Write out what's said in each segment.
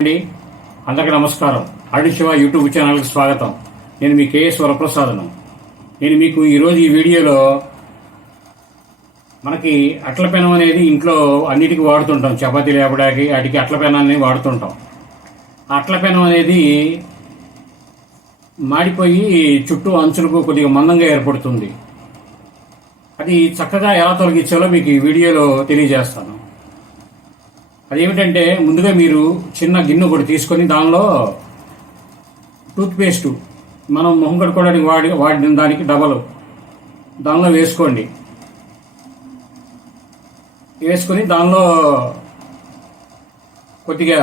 అండి. అందరికీ నమస్కారం. అరుణ్ శివ యూట్యూబ్ ఛానల్కి స్వాగతం. నేను మీ కేఎస్ వరప్రసాదను. నేను మీకు ఈరోజు ఈ వీడియోలో మనకి అట్ల పెనం అనేది ఇంట్లో అన్నిటికీ వాడుతుంటాం. చపాతీ లేపడానికి వాటికి అట్ల పెనాన్ని వాడుతుంటాం. అట్ల పెనం అనేది మాడిపోయి చుట్టూ అంచులకు కొద్దిగా మందంగా ఏర్పడుతుంది. అది చక్కగా ఎలా తొలగించాలో మీకు ఈ వీడియోలో తెలియజేస్తాను. అదేమిటంటే ముందుగా మీరు చిన్న గిన్నె ఒకటి తీసుకొని దానిలో టూత్పేస్ట్ మనం మొహం కడుక్కోవడానికి వాడి వాడిన దానికి డబల్ దానిలో వేసుకోండి. వేసుకొని దానిలో కొద్దిగా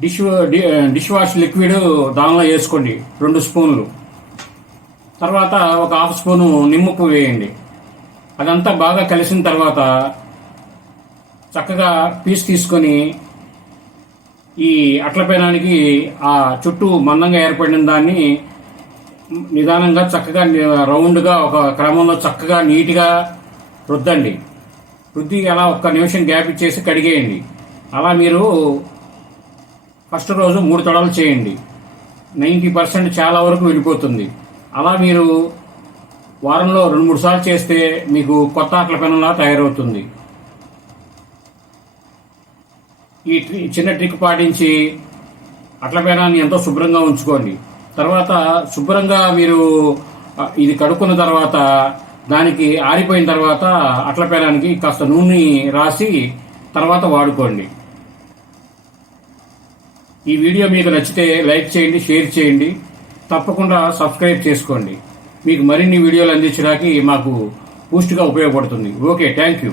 డిష్ డిష్ వాష్ లిక్విడ్ దానిలో వేసుకోండి రెండు స్పూన్లు. తర్వాత ఒక హాఫ్ స్పూను నిమ్మకు వేయండి. అదంతా బాగా కలిసిన తర్వాత చక్కగా పీస్ తీసుకొని ఈ అట్ల పెనానికి ఆ చుట్టూ మందంగా ఏర్పడిన దాన్ని నిదానంగా చక్కగా రౌండ్గా ఒక క్రమంలో చక్కగా నీట్గా రుద్దండి. రుద్ది అలా ఒక్క నిమిషం గ్యాప్ ఇచ్చేసి కడిగేయండి. అలా మీరు ఫస్ట్ రోజు మూడు తొడలు చేయండి. నైంటీ పర్సెంట్ చాలా వరకు వెళ్ళిపోతుంది అలా మీరు వారంలో రెండు మూడు సార్లు చేస్తే మీకు కొత్త అట్ల పెనంలా తయారవుతుంది. ఈ ట్రి- చిన్న ట్రిక్ పాటించి అట్ల పేనాన్ని ఎంతో శుభ్రంగా ఉంచుకోండి. తర్వాత శుభ్రంగా మీరు ఇది కడుక్కున్న తర్వాత దానికి ఆరిపోయిన తర్వాత అట్ల పేనానికి కాస్త నూనె రాసి తర్వాత వాడుకోండి. ఈ వీడియో మీకు నచ్చితే లైక్ చేయండి షేర్ చేయండి. తప్పకుండా సబ్స్క్రైబ్ చేసుకోండి. మీకు మరిన్ని వీడియోలు అందించడానికి మాకు పూస్ట్గా ఉపయోగపడుతుంది. Okay thank you.